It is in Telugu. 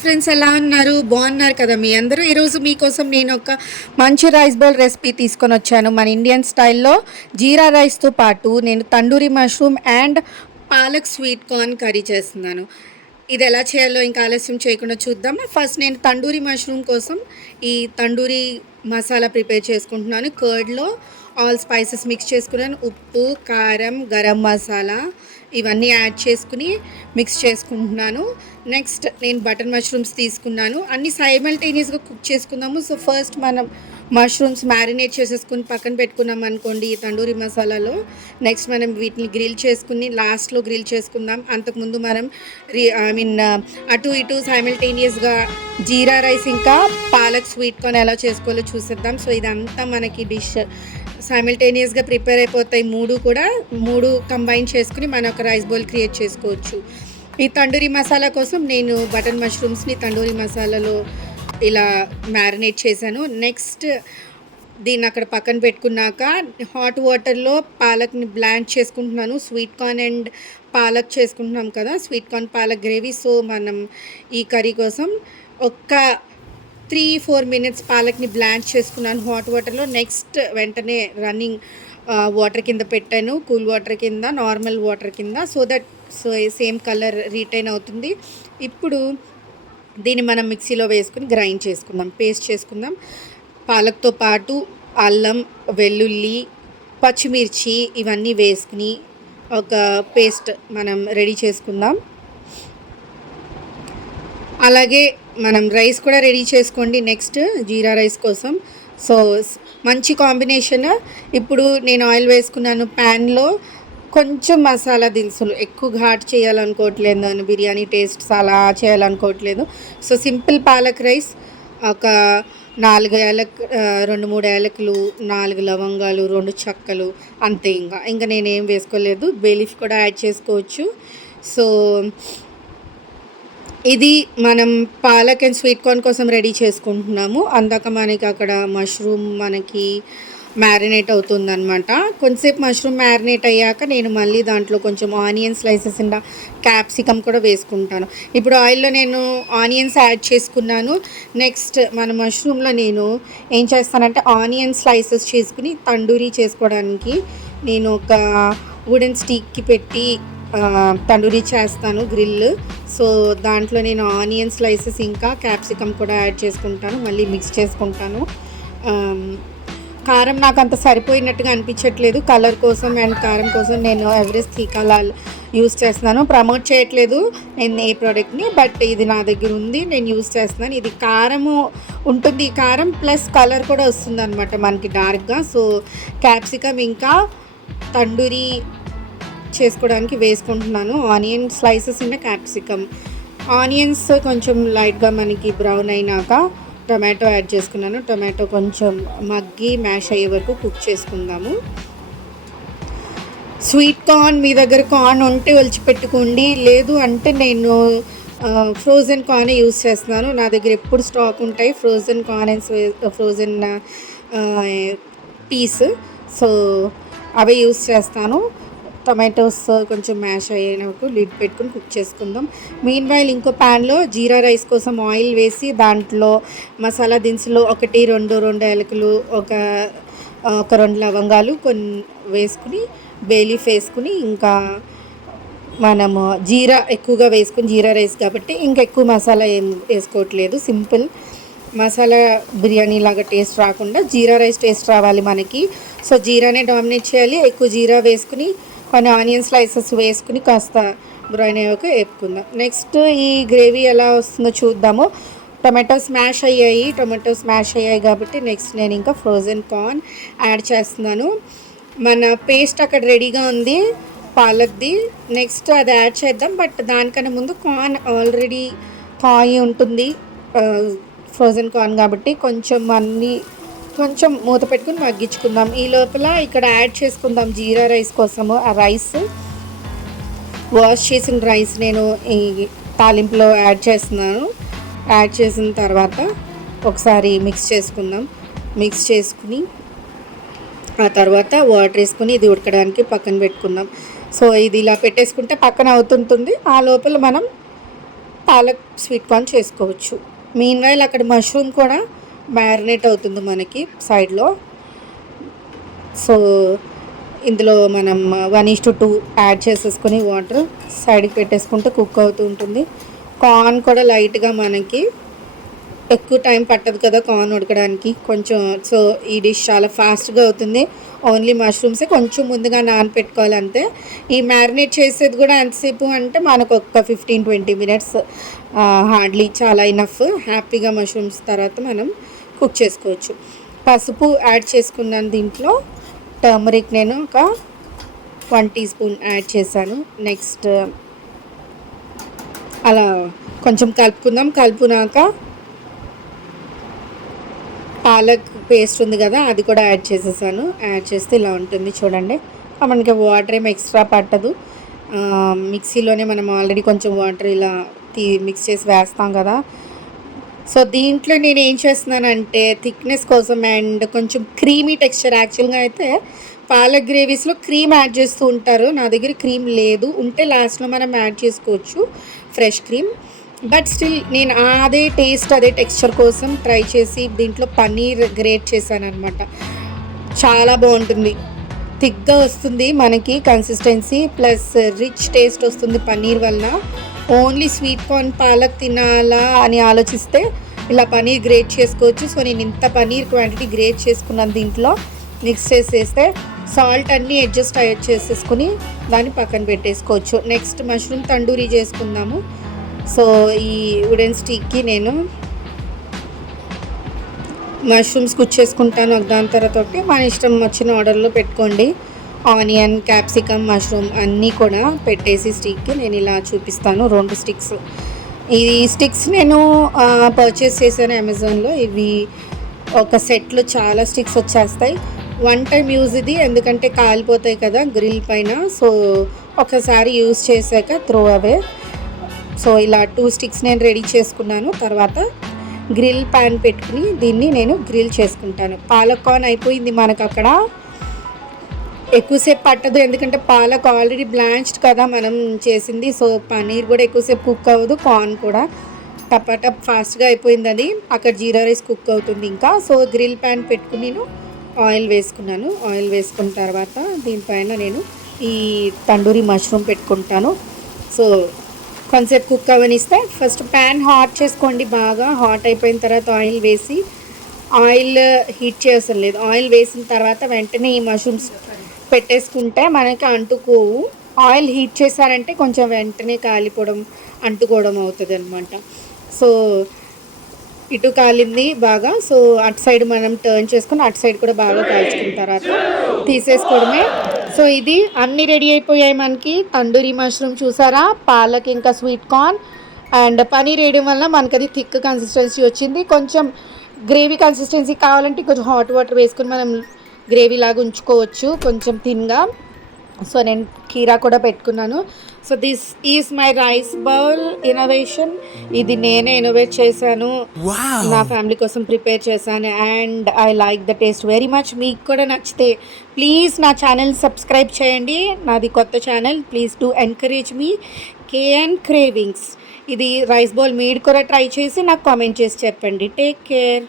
ఫ్రెండ్స్, ఎలా ఉన్నారు? బాగున్నారు కదా మీ అందరూ? ఈరోజు మీకోసం నేను ఒక మంచి రైస్ బౌల్ రెసిపీ తీసుకొని వచ్చాను. మన ఇండియన్ స్టైల్లో జీరా రైస్తో పాటు నేను tandoori mushroom and palak sweet corn curry చేస్తున్నాను. ఇది ఎలా చేయాలో ఇంకా ఆలస్యం చేయకుండా చూద్దామా. ఫస్ట్ నేను తండూరి మష్రూమ్ కోసం ఈ తండూరి మసాలా ప్రిపేర్ చేసుకుంటున్నాను. కర్డ్లో ఆల్ స్పైసెస్ మిక్స్ చేసుకున్నాను. ఉప్పు, కారం, గరం మసాలా ఇవన్నీ యాడ్ చేసుకుని మిక్స్ చేసుకుంటున్నాను. నెక్స్ట్ నేను బటర్ మష్రూమ్స్ తీసుకున్నాను. అన్నీ సైమల్టేనియస్గా కుక్ చేసుకుందాము. సో ఫస్ట్ మనం మష్రూమ్స్ మ్యారినేట్ చేసేసుకుని పక్కన పెట్టుకున్నాం అనుకోండి ఈ తండూరి మసాలాలో. నెక్స్ట్ మనం వీటిని గ్రిల్ చేసుకుని లాస్ట్లో గ్రిల్ చేసుకుందాం. అంతకుముందు మనం అటు ఇటు సైమల్టేనియస్గా జీరా రైస్ ఇంకా పాలక్ స్వీట్ కార్న్ ఎలా చేసుకోవాలో చూసేద్దాం. సో ఇదంతా మనకి డిష్ సైమల్టేనియస్గా ప్రిపేర్ అయిపోతాయి. మూడు కంబైన్ చేసుకుని మనం ఒక రైస్ బౌల్ క్రియేట్ చేసుకోవచ్చు. ఈ తండూరి మసాలా కోసం నేను బటర్ మష్రూమ్స్ని తండూరి మసాలాలో ఇలా మ్యారినేట్ చేశాను. నెక్స్ట్ దీన్ని అక్కడ పక్కన పెట్టుకున్నాక హాట్ వాటర్లో పాలక్ని బ్లాండ్ చేసుకుంటున్నాను. స్వీట్ కార్న్ అండ్ పాలక్ చేసుకుంటున్నాం కదా, sweet corn palak gravy. So మనం ఈ కర్రీ కోసం ఒక్క 3-4 మినిట్స్ పాలక్ని బ్లాండ్ చేసుకున్నాను హాట్ వాటర్లో. నెక్స్ట్ వెంటనే రన్నింగ్ వాటర్ కింద పెట్టాను, కూల్ వాటర్ కింద, నార్మల్ వాటర్ కింద, సో సేమ్ కలర్ రీటైన్ అవుతుంది. ఇప్పుడు దీన్ని మనం మిక్సీలో వేసుకుని గ్రైండ్ చేసుకుందాం, పేస్ట్ చేసుకుందాం. పాలక్తో పాటు అల్లం, వెల్లుల్లి, పచ్చిమిర్చి ఇవన్నీ వేసుకుని ఒక పేస్ట్ మనం రెడీ చేసుకుందాం. అలాగే మనం రైస్ కూడా రెడీ చేసుకోండి నెక్స్ట్ జీరా రైస్ కోసం. సో మంచి కాంబినేషన్. ఇప్పుడు నేను ఆయిల్ వేసుకున్నాను ప్యాన్లో. కొంచెం మసాలా దినుసులు, ఎక్కువ ఘాట్ చేయాలనుకోవట్లేదు, నేను బిర్యానీ టేస్ట్ అలా చేయాలనుకోవట్లేదు. సో సింపుల్ పాలక్ రైస్, ఒక 2-3 యాలకులు, 4 లవంగాలు, 2 చెక్కలు, అంతే. ఇంకా నేనేం వేసుకోలేదు. బే లీఫ్ కూడా యాడ్ చేసుకోవచ్చు. సో ఇది మనం పాలక్ అండ్ స్వీట్ కార్న్ కోసం రెడీ చేసుకుంటున్నాము. అందాక మనకి అక్కడ మష్రూమ్ మనకి మ్యారినేట్ అవుతుందన్నమాట. కొంతసేపు మష్రూమ్ మ్యారినేట్ అయ్యాక నేను మళ్ళీ దాంట్లో కొంచెం ఆనియన్ స్లైసెస్ అండ్ క్యాప్సికమ్ కూడా వేసుకుంటాను. ఇప్పుడు ఆయిల్లో నేను ఆనియన్స్ యాడ్ చేసుకున్నాను. నెక్స్ట్ మన మష్రూమ్లో నేను ఏం చేస్తానంటే ఆనియన్ స్లైసెస్ చేసుకుని తండూరీ చేసుకోవడానికి నేను ఒక వుడెన్ స్టిక్కి పెట్టి తండూరీ చేస్తాను, గ్రిల్. సో దాంట్లో నేను ఆనియన్ స్లైసెస్ ఇంకా క్యాప్సికమ్ కూడా యాడ్ చేసుకుంటాను, మళ్ళీ మిక్స్ చేసుకుంటాను. కారం నాకు అంత సరిపోయినట్టుగా అనిపించట్లేదు. కలర్ కోసం అండ్ కారం కోసం నేను ఎవరెస్ట్ తీకాలాల్ యూస్ చేస్తున్నాను. ప్రమోట్ చేయట్లేదు నేను ఏ ప్రోడక్ట్ని, బట్ ఇది నా దగ్గర ఉంది, నేను యూస్ చేస్తున్నాను. ఇది కారము ఉంటుంది, కారం ప్లస్ కలర్ కూడా వస్తుంది అనమాట మనకి డార్క్గా. సో క్యాప్సికమ్ ఇంకా తండూరీ చేసుకోవడానికి వేసుకుంటున్నాను ఆనియన్ స్లైసెస్ ఇంకా క్యాప్సికమ్. ఆనియన్స్ కొంచెం లైట్గా మనకి బ్రౌన్ అయినాక టొమాటో యాడ్ చేసుకున్నాను. టొమాటో కొంచెం మగ్గి మ్యాష్ అయ్యే వరకు కుక్ చేసుకుందాము. స్వీట్ కార్న్ మీ దగ్గర కార్న్ ఉంటే ఒలిచిపెట్టుకోండి, లేదు అంటే నేను ఫ్రోజన్ కార్న్ యూస్ చేస్తున్నాను. నా దగ్గర ఎప్పుడు స్టాక్ ఉంటాయి frozen corn and frozen peas. So అవి యూస్ చేస్తాను. టొమాటోస్ కొంచెం మ్యాష్ అయ్యేందుకు లిడ్ పెట్టుకుని కుక్ చేసుకుందాం. మీన్ వైల్ ఇంకో ప్యాన్లో జీరా రైస్ కోసం ఆయిల్ వేసి దాంట్లో మసాలా దినుసులు 1-2 యాలకులు, ఒక 2 లవంగాలు వేసుకుని బే లీఫ్ వేసుకుని, ఇంకా మనము జీరా ఎక్కువగా వేసుకుని, జీరా రైస్ కాబట్టి ఇంకా ఎక్కువ మసాలా ఏం వేసుకోవట్లేదు. సింపుల్ మసాలా బిర్యానీ లాగా టేస్ట్ రాకుండా జీరా రైస్ టేస్ట్ రావాలి మనకి. సో జీరానే డామినేట్ చేయాలి. ఎక్కువ జీరా వేసుకుని కొన్ని ఆనియన్ స్లైసెస్ వేసుకుని కాస్త బ్రౌన్ అయ్యాక వేపుకుందాం. నెక్స్ట్ ఈ గ్రేవీ ఎలా వస్తుందో చూద్దాము. టొమాటోస్ మ్యాష్ అయ్యాయి కాబట్టి నెక్స్ట్ నేను ఇంకా ఫ్రోజన్ కార్న్ యాడ్ చేస్తున్నాను. మన పేస్ట్ అక్కడ రెడీగా ఉంది పాలక్ది, నెక్స్ట్ అది యాడ్ చేద్దాం. బట్ దానికన్నా ముందు కార్న్ ఆల్రెడీ థాయి ఉంటుంది, ఫ్రోజన్ కార్న్ కాబట్టి కొంచెం మూత పెట్టుకుని మగ్గించుకుందాం. ఈ లోపల ఇక్కడ యాడ్ చేసుకుందాం జీరా రైస్ కోసము. ఆ రైస్ వాష్ చేసిన రైస్ నేను ఈ తాలింపులో యాడ్ చేస్తున్నాను. యాడ్ చేసిన తర్వాత ఒకసారి మిక్స్ చేసుకుందాం. మిక్స్ చేసుకుని ఆ తర్వాత వాటర్ వేసుకుని ఇది ఉడకడానికి పక్కన పెట్టుకుందాం. సో ఇది ఇలా పెట్టేసుకుంటే పక్కన అవుతుంటుంది. ఆ లోపల మనం పాలక్ స్వీట్ కార్న్ చేసుకోవచ్చు. మీన్ వైల్ అక్కడ మష్రూమ్ కూడా మ్యారినేట్ అవుతుంది మనకి సైడ్లో. సో ఇందులో మనం 1:2 యాడ్ చేసేసుకొని వాటర్ సైడ్కి పెట్టేసుకుంటే కుక్ అవుతూ ఉంటుంది. కార్న్ కూడా లైట్గా మనకి ఎక్కువ టైం పట్టదు కదా కార్న్ ఉడకడానికి కొంచెం. సో ఈ డిష్ చాలా ఫాస్ట్గా అవుతుంది. ఓన్లీ మష్రూమ్సే కొంచెం ముందుగా నానపెట్టుకోవాలి అంతే. ఈ మ్యారినేట్ చేసేది కూడా ఎంతసేపు అంటే మనకు ఒక 15-20 మినిట్స్ హార్డ్లీ చాలా ఇనఫ్. హ్యాపీగా మష్రూమ్స్ తర్వాత మనం కుక్ చేసుకోవచ్చు. పసుపు యాడ్ చేసుకున్నాను దీంట్లో. టర్మరిక్ నేను ఒక 1 టీ స్పూన్ యాడ్ చేశాను. నెక్స్ట్ అలా కొంచెం కలుపుకున్నాక పాలక్ పేస్ట్ ఉంది కదా అది కూడా యాడ్ చేసేసాను. యాడ్ చేస్తే ఇలా ఉంటుంది చూడండి. మనకి వాటర్ ఏమి ఎక్స్ట్రా పట్టదు. మిక్సీలోనే మనం ఆల్రెడీ కొంచెం వాటర్ ఇలా మిక్స్ చేసి వేస్తాం కదా. సో దీంట్లో నేను ఏం చేస్తున్నానంటే థిక్నెస్ కోసం అండ్ కొంచెం క్రీమీ టెక్స్చర్. యాక్చువల్గా అయితే పాలక్ గ్రేవీస్లో క్రీమ్ యాడ్ చేస్తూ ఉంటారు. నా దగ్గర క్రీమ్ లేదు, ఉంటే లాస్ట్లో మనం యాడ్ చేసుకోవచ్చు ఫ్రెష్ క్రీమ్. బట్ స్టిల్ నేను అదే టేస్ట్ అదే టెక్స్చర్ కోసం ట్రై చేసి దీంట్లో పన్నీర్ గ్రేట్ చేశాను అనమాట. చాలా బాగుంటుంది. థిక్గా వస్తుంది మనకి కన్సిస్టెన్సీ, ప్లస్ రిచ్ టేస్ట్ వస్తుంది పన్నీర్ వలన. ఓన్లీ స్వీట్ కార్న్ పాలక్ తినాలా అని ఆలోచిస్తే ఇలా పన్నీర్ గ్రేట్ చేసుకోవచ్చు. సో నేను ఇంత పన్నీర్ క్వాంటిటీ గ్రేట్ చేసుకున్నాను. దీంట్లో మిక్స్ చేసేస్తే సాల్ట్ అన్నీ అడ్జస్ట్ చేసేసుకుని దాన్ని పక్కన పెట్టేసుకోవచ్చు. నెక్స్ట్ మష్రూమ్ తండూరీ చేసుకుందాము. సో ఈ వుడెన్ స్టిక్కి నేను మష్రూమ్స్ కుక్ చేసుకుంటాను. దాని తర్వాత మన ఇష్టం వచ్చిన ఆర్డర్లో పెట్టుకోండి. ఆనియన్, క్యాప్సికమ్, మష్రూమ్ అన్నీ కూడా పెట్టేసి స్టిక్కి నేను ఇలా చూపిస్తాను. 2 స్టిక్స్. ఈ స్టిక్స్ నేను పర్చేస్ చేశాను అమెజాన్లో. ఇవి ఒక సెట్లో చాలా స్టిక్స్ వచ్చేస్తాయి. 1 టైం యూజ్ ఇది, ఎందుకంటే కాలిపోతాయి కదా గ్రిల్ పైన. సో ఒకసారి యూజ్ చేశాక త్రో అవే. సో ఇలా 2 స్టిక్స్ నేను రెడీ చేసుకున్నాను. తర్వాత గ్రిల్ ప్యాన్ పెట్టుకుని దీన్ని నేను గ్రిల్ చేసుకుంటాను. పాలక్ కార్న్ అయిపోయింది మనకు అక్కడ. ఎక్కువసేపు పట్టదు, ఎందుకంటే పాలక్ ఆల్రెడీ బ్లాంచ్డ్ కదా మనం చేసింది. సో పన్నీర్ కూడా ఎక్కువసేపు కుక్ అవ్వదు, కార్న్ కూడా టప్ ఫాస్ట్గా అయిపోయింది. అది అక్కడ జీరా రైస్ కుక్ అవుతుంది ఇంకా. సో గ్రిల్ ప్యాన్ పెట్టుకుని నేను ఆయిల్ వేసుకున్నాను. ఆయిల్ వేసుకున్న తర్వాత దీనిపైన నేను ఈ తండూరి మష్రూమ్ పెట్టుకుంటాను. సో కొంచెంసేపు కుక్ అవ్వనిస్తే ఫస్ట్ ప్యాన్ హాట్ చేసుకోండి. బాగా హాట్ అయిపోయిన తర్వాత ఆయిల్ వేసి, ఆయిల్ హీట్ చేయవసరం లేదు. ఆయిల్ వేసిన తర్వాత వెంటనే ఈ మష్రూమ్స్ పెట్టేసుకుంటే మనకి అంటుకోవు. ఆయిల్ హీట్ చేశారంటే కొంచెం వెంటనే కాలిపోవడం, అంటుకోవడం అవుతుంది అనమాట. సో ఇటు కాలింది బాగా. సో అటు సైడ్ మనం టర్న్ చేసుకుని అటు సైడ్ కూడా బాగా కాల్చుకున్న తర్వాత తీసేసుకోవడమే. సో ఇది అన్నీ రెడీ అయిపోయాయి మనకి. తండూరి మష్రూమ్ చూసారా, పాలక్ ఇంకా స్వీట్ కార్న్ అండ్ పనీర్ వేయడం వల్ల మనకి అది థిక్ కన్సిస్టెన్సీ వచ్చింది. కొంచెం గ్రేవీ కన్సిస్టెన్సీ కావాలంటే కొంచెం హాట్ వాటర్ వేసుకొని మనం గ్రేవీ లాగా ఉంచుకోవచ్చు కొంచెం థిన్గా. సో నేను కీరా కూడా పెట్టుకున్నాను. So this is my rice bowl innovation. ఇది నేనే ఇన్నోవేట్ చేశాను, నా ఫ్యామిలీ కోసం ప్రిపేర్ చేశాను. And I like the taste very much. మీకు కూడా నచ్చితే ప్లీజ్ నా ఛానల్ సబ్స్క్రైబ్ చేయండి. నాది కొత్త channel. Please do encourage me. KN cravings. ఇది రైస్ బౌల్ మీరు కూడా ట్రై చేసి నాకు కామెంట్ చేసి చెప్పండి. Take care.